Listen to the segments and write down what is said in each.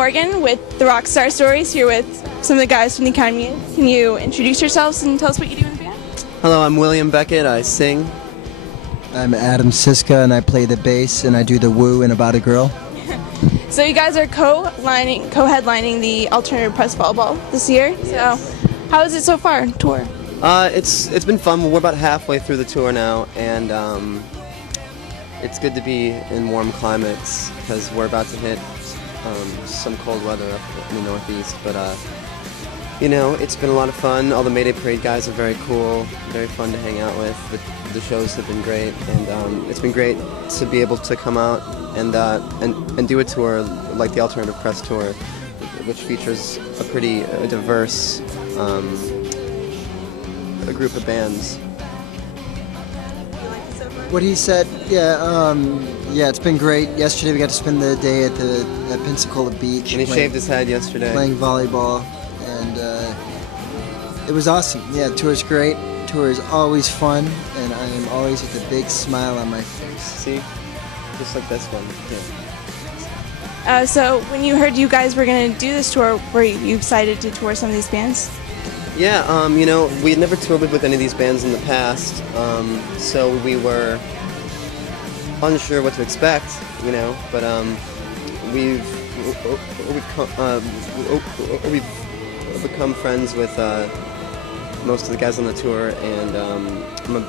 Morgan with the Rockstar Stories, here with some of the guys from the Academy. Can you introduce yourselves and tell us what you do in the band? Hello, I'm William Beckett. I sing. I'm Adam Siska, and I play the bass, and I do the woo in About a Girl. So you guys are co-headlining the Alternative Press Volleyball this year. Yes. So how is it so far, tour? It's been fun. We're about halfway through the tour now, and it's good to be in warm climates because we're about to hit some cold weather up in the Northeast. But you know, it's been a lot of fun. All the Mayday Parade guys are very cool, very fun to hang out with. The shows have been great, and it's been great to be able to come out and do a tour like the Alternative Press Tour, which features a pretty diverse a group of bands. What he said, yeah, it's been great. Yesterday we got to spend the day at Pensacola Beach. And he shaved his head yesterday. Playing volleyball, and it was awesome. Yeah, the tour's great. Tour is always fun, and I am always with a big smile on my face. See? Just like this one. Yeah. So when you heard you guys were going to do this tour, were you excited to tour some of these bands? Yeah, you know, we had never toured with any of these bands in the past, so we were unsure what to expect, you know, but we've become friends with most of the guys on the tour, and I'm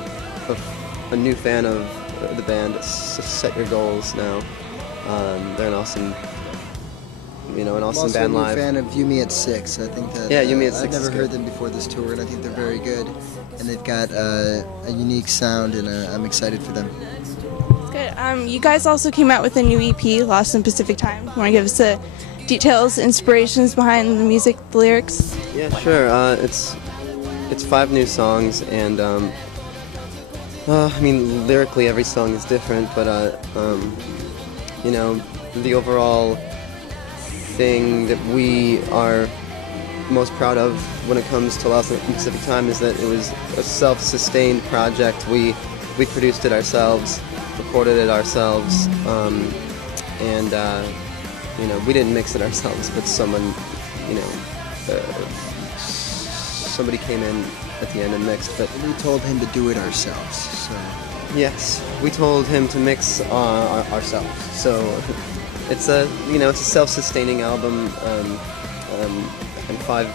a new fan of the band. Set Your Goals now. They're an awesome, you know, an awesome band live. I'm also a fan of You Me at 6. I think that You Me at 6 I've never heard them before this tour, and I think they're very good. And they've got a unique sound, and I'm excited for them. Good. You guys also came out with a new EP, Lost in Pacific Time. You want to give us the details, inspirations behind the music, the lyrics? Yeah, sure. It's 5 new songs, and I mean, lyrically every song is different, but you know, the overall thing that we are most proud of when it comes to Lost in Pacific Time is that it was a self-sustained project. We produced it ourselves, recorded it ourselves, and you know, we didn't mix it ourselves, but someone, you know, somebody came in at the end and mixed. But we told him to do it ourselves. So yes, we told him to mix ourselves. So it's a, you know, it's a self-sustaining album, and 5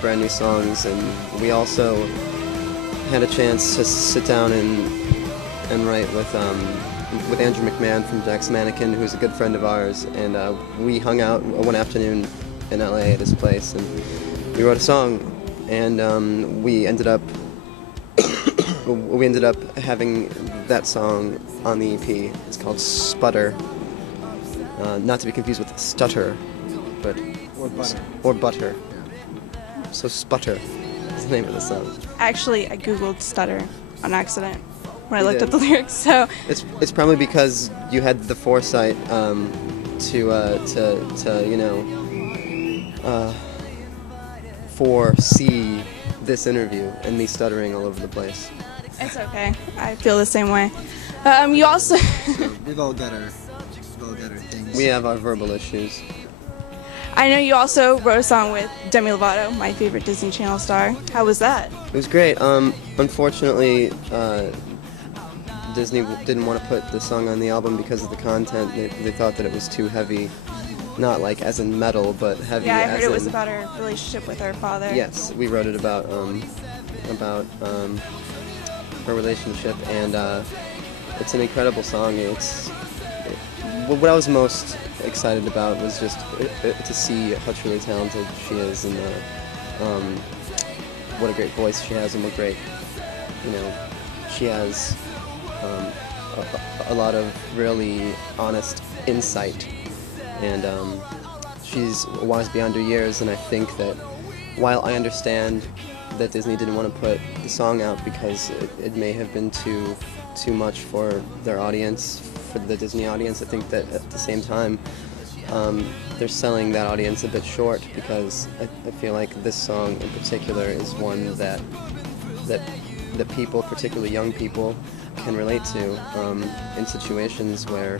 brand new songs. And we also had a chance to sit down and write with Andrew McMahon from Jack's Mannequin, who's a good friend of ours, and we hung out one afternoon in LA at his place, and we wrote a song, and we ended up having that song on the EP. It's called Sputter, not to be confused with Stutter, but or butter. So Sputter is the name of the song. Actually, I googled stutter on accident when I looked up the lyrics. So it's probably because you had the foresight to you know, foresee this interview and me stuttering all over the place. It's okay. I feel the same way. You also we've all got our things. We have our verbal issues. I know you also wrote a song with Demi Lovato, my favorite Disney Channel star. How was that? It was great. Unfortunately, Disney didn't want to put the song on the album because of the content. They thought that it was too heavy, not like as in metal, but heavy. Yeah, I heard it was about her relationship with her father. Yes, we wrote it about her relationship, and it's an incredible song. What I was most excited about was just to see how truly talented she is, and what a great voice she has, and what great, you know, she has a lot of really honest insight, and she's wise beyond her years. And I think that while I understand that Disney didn't want to put the song out because it may have been too much for their audience, for the Disney audience, I think that at the same time they're selling that audience a bit short, because I feel like this song in particular is one that people, particularly young people, can relate to in situations where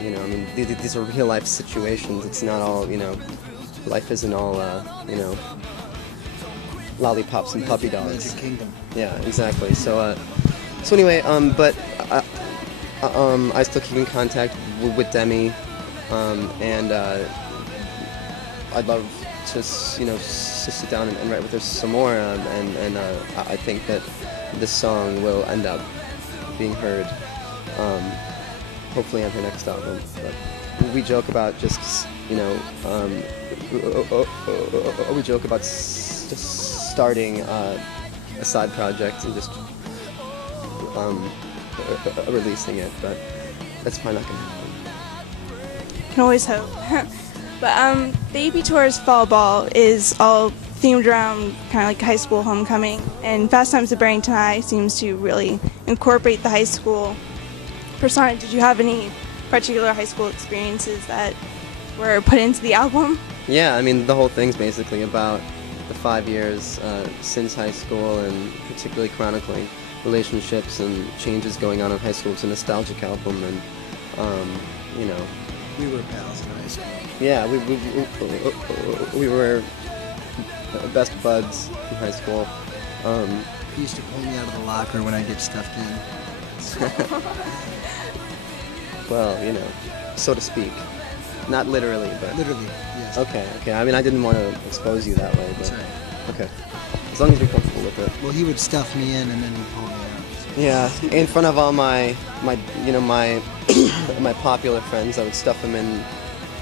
You know, I mean, these are real life situations. It's not all, you know, life isn't all, you know, lollipops and puppy dogs. Magic Kingdom. Yeah, exactly. So, so anyway, but I still keep in contact with Demi, and I'd love to, you know, to sit down and write with her some more, and I think that this song will end up being heard, hopefully on her next album. But we joke about just, you know, we joke about just starting a side project and just releasing it, but that's probably not gonna happen. Can always hope. But the AP Tour's Fall Ball is all themed around kind of like high school homecoming, and Fast Times at Barrington High seems to really incorporate the high school persona. Did you have any particular high school experiences that were put into the album? Yeah, I mean, the whole thing's basically about the 5 years since high school, and particularly chronicling relationships and changes going on in high school. It's a nostalgic album, and you know, We were pals in high school. yeah, we were best buds in high school. He used to pull me out of the locker when I get stuffed in. Well, you know, so to speak. Not literally, but Literally, yes. okay. I mean, I didn't want to expose you that way, but That's right. okay. As long as you're comfortable with it. Well, he would stuff me in and then he'd pull me out. Yeah, in front of all my you know, my my popular friends, I would stuff them in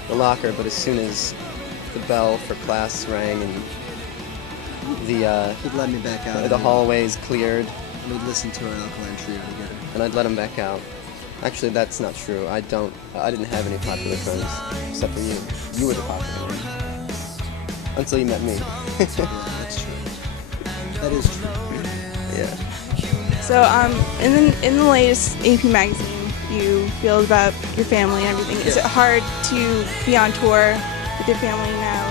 the locker. But as soon as the bell for class rang and the He'd let me back out. the hallways cleared, And we'd listen to our Alkaline Trio together. and I'd let them back out. Actually, that's not true. I didn't have any popular friends except for you. You were the popular one until you met me. Yeah, that's true. That is true. Yeah. So in the latest AP magazine, you feel about your family and everything. Is it hard to be on tour with your family now?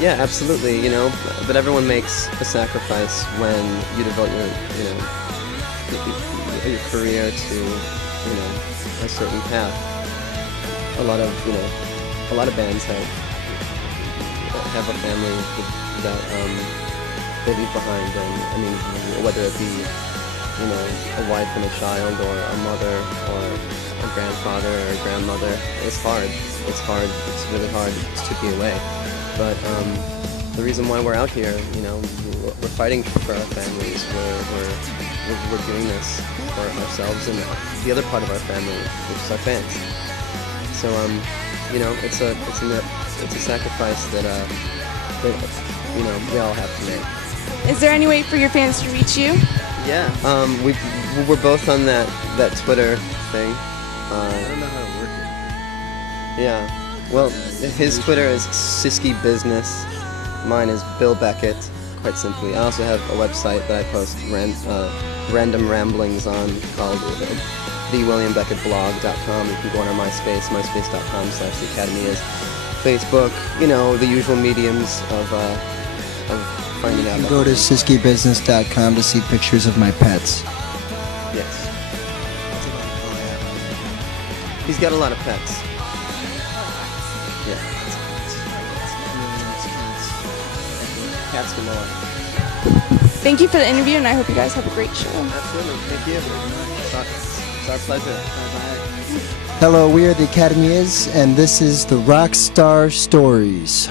Yeah, absolutely. You know, but everyone makes a sacrifice when you devote your career to, you know, a certain path. A lot of bands have a family that they leave behind, and I mean, whether it be, you know, a wife and a child, or a mother, or a grandfather or a grandmother. It's hard. It's really hard to be away. But the reason why we're out here, you know, we're fighting for our families. We're doing this for ourselves and the other part of our family, which is our fans. So you know, it's a sacrifice that you know, we all have to make. Is there any way for your fans to reach you? Yeah, we're both on that Twitter thing. I don't know how to work it. Yeah. Well, his Twitter is Siski Business. Mine is Bill Beckett, quite simply. I also have a website that I post random ramblings on called thewilliambeckettblog.com. You can go on our MySpace, myspace.com/theacademyis. Facebook, you know, the usual mediums of finding out. You can go to siskibusiness.com to see pictures of my pets. Yes. He's got a lot of pets. Yeah. Cats galore. Thank you for the interview, and I hope you guys have a great show. Absolutely. Thank you. It's our pleasure. Hello, we are the Academy Is, and this is the Rockstar Stories.